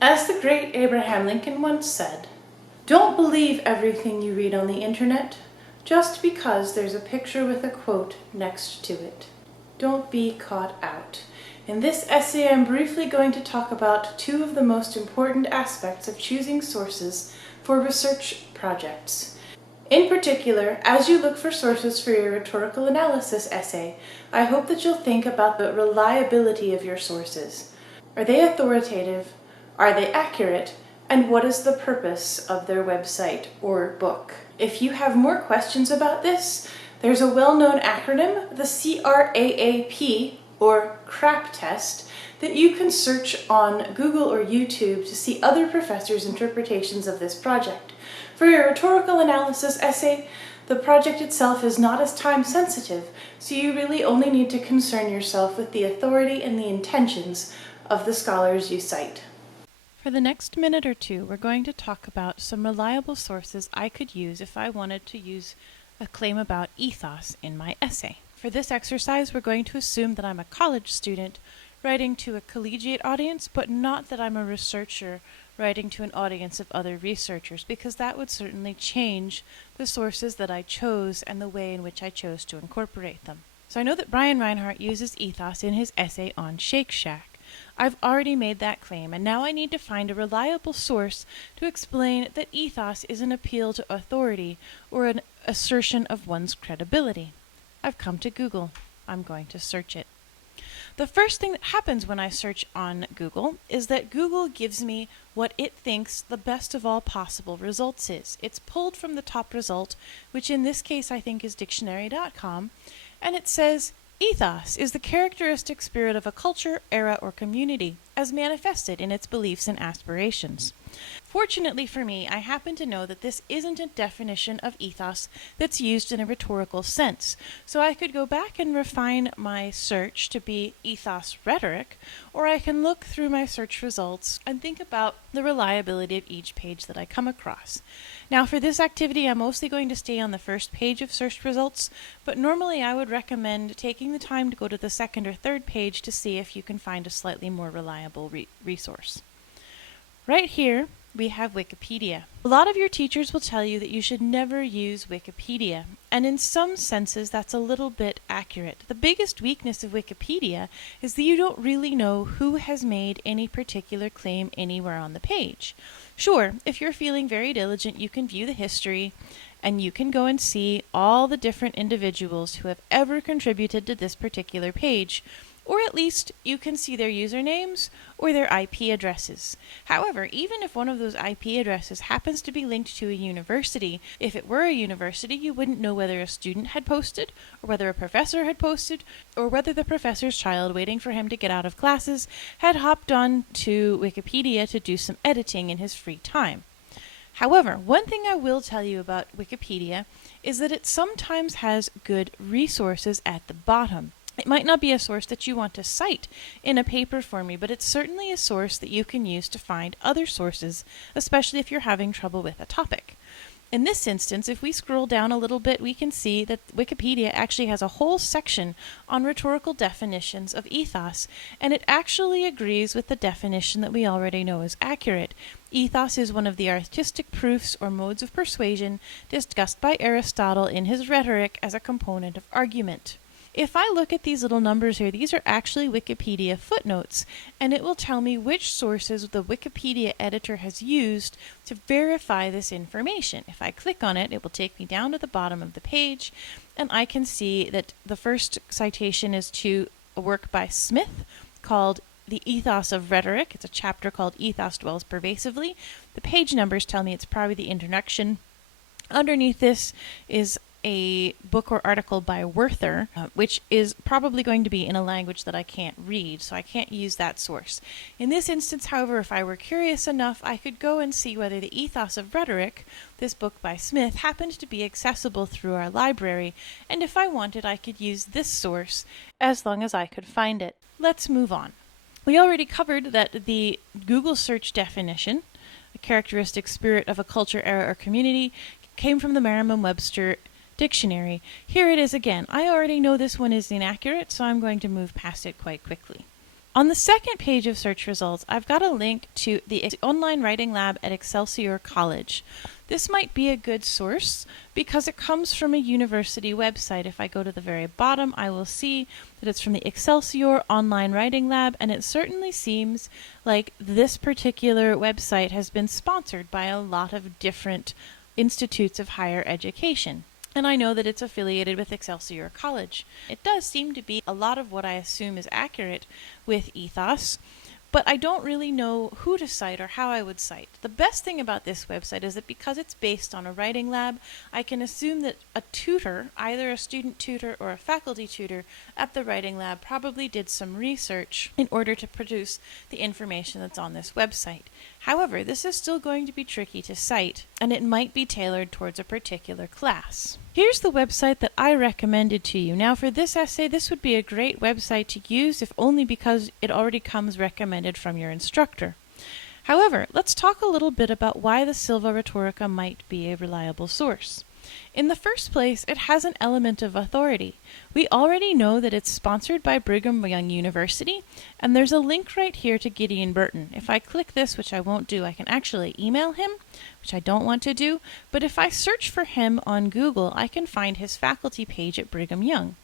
As the great Abraham Lincoln once said, "Don't believe everything you read on the internet just because there's a picture with a quote next to it. Don't be caught out." In this essay, I'm briefly going to talk about two of the most important aspects of choosing sources for research projects. In particular, as you look for sources for your rhetorical analysis essay, I hope that you'll think about the reliability of your sources. Are they authoritative? Are they accurate? And what is the purpose of their website or book? If you have more questions about this, there's a well-known acronym, the CRAAP, or CRAP test, that you can search on Google or YouTube to see other professors' interpretations of this project. For your rhetorical analysis essay, the project itself is not as time sensitive, so you really only need to concern yourself with the authority and the intentions of the scholars you cite. For the next minute or two, we're going to talk about some reliable sources I could use if I wanted to use a claim about ethos in my essay. For this exercise, we're going to assume that I'm a college student writing to a collegiate audience, but not that I'm a researcher writing to an audience of other researchers, because that would certainly change the sources that I chose and the way in which I chose to incorporate them. So I know that Brian Reinhardt uses ethos in his essay on Shake Shack. I've already made that claim, and now I need to find a reliable source to explain that ethos is an appeal to authority or an assertion of one's credibility. I've come to Google. I'm going to search it. The first thing that happens when I search on Google is that Google gives me what it thinks the best of all possible results is. It's pulled from the top result, which in this case I think is dictionary.com, and it says, "Ethos is the characteristic spirit of a culture, era, or community, as manifested in its beliefs and aspirations." Fortunately for me, I happen to know that this isn't a definition of ethos that's used in a rhetorical sense, so I could go back and refine my search to be ethos rhetoric, or I can look through my search results and think about the reliability of each page that I come across. Now for this activity, I'm mostly going to stay on the first page of search results, but normally I would recommend taking the time to go to the second or third page to see if you can find a slightly more reliable resource. Right here, we have Wikipedia. A lot of your teachers will tell you that you should never use Wikipedia, and in some senses that's a little bit accurate. The biggest weakness of Wikipedia is that you don't really know who has made any particular claim anywhere on the page. Sure, if you're feeling very diligent, you can view the history, and you can go and see all the different individuals who have ever contributed to this particular page, or at least you can see their usernames or their IP addresses. However, even if one of those IP addresses happens to be linked to a university, if it were a university, you wouldn't know whether a student had posted, or whether a professor had posted, or whether the professor's child waiting for him to get out of classes had hopped on to Wikipedia to do some editing in his free time. However, one thing I will tell you about Wikipedia is that it sometimes has good resources at the bottom. It might not be a source that you want to cite in a paper for me, but it's certainly a source that you can use to find other sources, especially if you're having trouble with a topic. In this instance, if we scroll down a little bit, we can see that Wikipedia actually has a whole section on rhetorical definitions of ethos, and it actually agrees with the definition that we already know is accurate. Ethos is one of the artistic proofs or modes of persuasion discussed by Aristotle in his Rhetoric as a component of argument. If I look at these little numbers here, these are actually Wikipedia footnotes, and it will tell me which sources the Wikipedia editor has used to verify this information. If I click on it, it will take me down to the bottom of the page, and I can see that the first citation is to a work by Smith called The Ethos of Rhetoric. It's a chapter called Ethos Dwells Pervasively. The page numbers tell me it's probably the introduction. Underneath this is a book or article by Werther, which is probably going to be in a language that I can't read, so I can't use that source. In this instance, however, if I were curious enough, I could go and see whether The Ethos of Rhetoric, this book by Smith, happened to be accessible through our library, and if I wanted, I could use this source as long as I could find it. Let's move on. We already covered that the Google search definition, a characteristic spirit of a culture, era, or community, came from the Merriam-Webster dictionary. Here it is again. I already know this one is inaccurate, so I'm going to move past it quite quickly. On the second page of search results, I've got a link to the online writing lab at Excelsior College. This might be a good source because it comes from a university website. If I go to the very bottom, I will see that it's from the Excelsior Online Writing Lab, and it certainly seems like this particular website has been sponsored by a lot of different institutes of higher education. And I know that it's affiliated with Excelsior College. It does seem to be a lot of what I assume is accurate with ethos, but I don't really know who to cite or how I would cite. The best thing about this website is that because it's based on a writing lab, I can assume that a tutor, either a student tutor or a faculty tutor at the writing lab, probably did some research in order to produce the information that's on this website. However, this is still going to be tricky to cite, and it might be tailored towards a particular class. Here's the website that I recommended to you. Now for this essay, this would be a great website to use, if only because it already comes recommended from your instructor. However, let's talk a little bit about why the Silva Rhetorica might be a reliable source. In the first place, it has an element of authority. We already know that it's sponsored by Brigham Young University, and there's a link right here to Gideon Burton. If I click this, which I won't do, I can actually email him, which I don't want to do, but if I search for him on Google, I can find his faculty page at Brigham Young.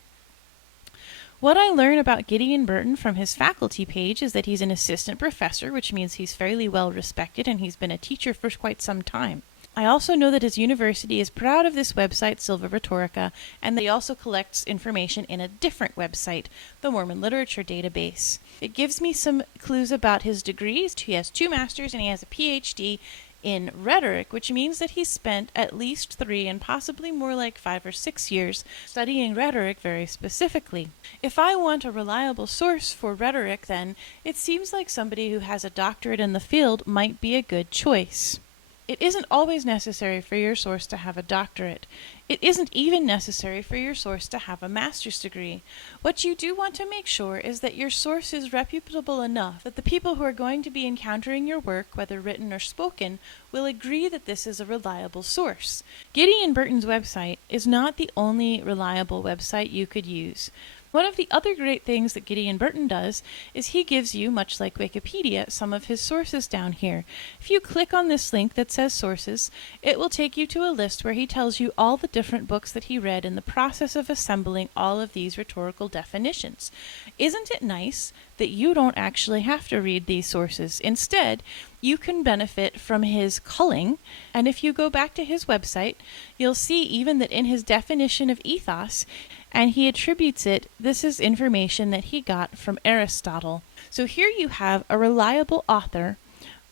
What I learn about Gideon Burton from his faculty page is that he's an assistant professor, which means he's fairly well respected and he's been a teacher for quite some time. I also know that his university is proud of this website, Silva Rhetorica, and that he also collects information in a different website, the Mormon Literature Database. It gives me some clues about his degrees. He has 2 masters and he has a PhD in rhetoric, which means that he spent at least 3 and possibly more like 5 or 6 years studying rhetoric very specifically. If I want a reliable source for rhetoric, then it seems like somebody who has a doctorate in the field might be a good choice. It isn't always necessary for your source to have a doctorate. It isn't even necessary for your source to have a master's degree. What you do want to make sure is that your source is reputable enough that the people who are going to be encountering your work, whether written or spoken, will agree that this is a reliable source. Gideon Burton's website is not the only reliable website you could use. One of the other great things that Gideon Burton does is he gives you, much like Wikipedia, some of his sources down here. If you click on this link that says sources, it will take you to a list where he tells you all the different books that he read in the process of assembling all of these rhetorical definitions. Isn't it nice that you don't actually have to read these sources? Instead, you can benefit from his culling, and if you go back to his website, you'll see even that in his definition of ethos, and he attributes it, this is information that he got from Aristotle. So here you have a reliable author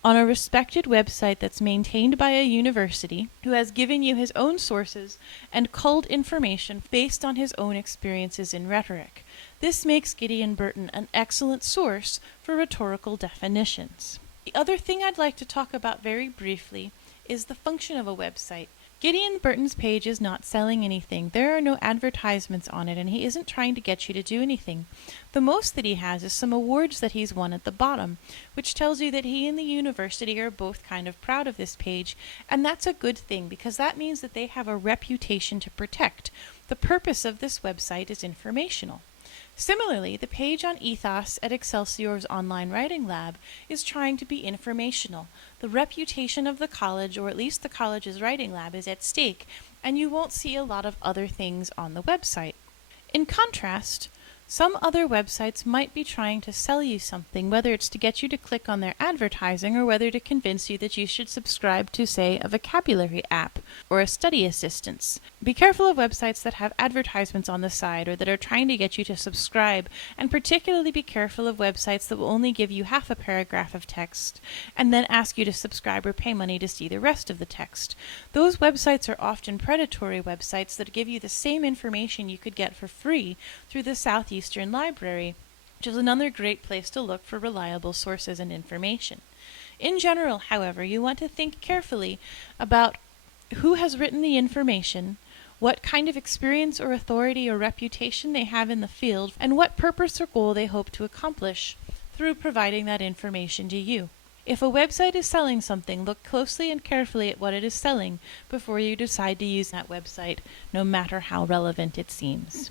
on a respected website that's maintained by a university who has given you his own sources and culled information based on his own experiences in rhetoric. This makes Gideon Burton an excellent source for rhetorical definitions. The other thing I'd like to talk about very briefly is the function of a website. Gideon Burton's page is not selling anything. There are no advertisements on it, and he isn't trying to get you to do anything. The most that he has is some awards that he's won at the bottom, which tells you that he and the university are both kind of proud of this page, and that's a good thing because that means that they have a reputation to protect. The purpose of this website is informational. Similarly, the page on ethos at Excelsior's online writing lab is trying to be informational. The reputation of the college, or at least the college's writing lab, is at stake, and you won't see a lot of other things on the website. In contrast, some other websites might be trying to sell you something, whether it's to get you to click on their advertising or whether to convince you that you should subscribe to, say, a vocabulary app or a study assistance. Be careful of websites that have advertisements on the side or that are trying to get you to subscribe, and particularly be careful of websites that will only give you half a paragraph of text and then ask you to subscribe or pay money to see the rest of the text. Those websites are often predatory websites that give you the same information you could get for free through the Southeastern Library, which is another great place to look for reliable sources and information. In general, however, you want to think carefully about who has written the information, what kind of experience or authority or reputation they have in the field, and what purpose or goal they hope to accomplish through providing that information to you. If a website is selling something, look closely and carefully at what it is selling before you decide to use that website, no matter how relevant it seems.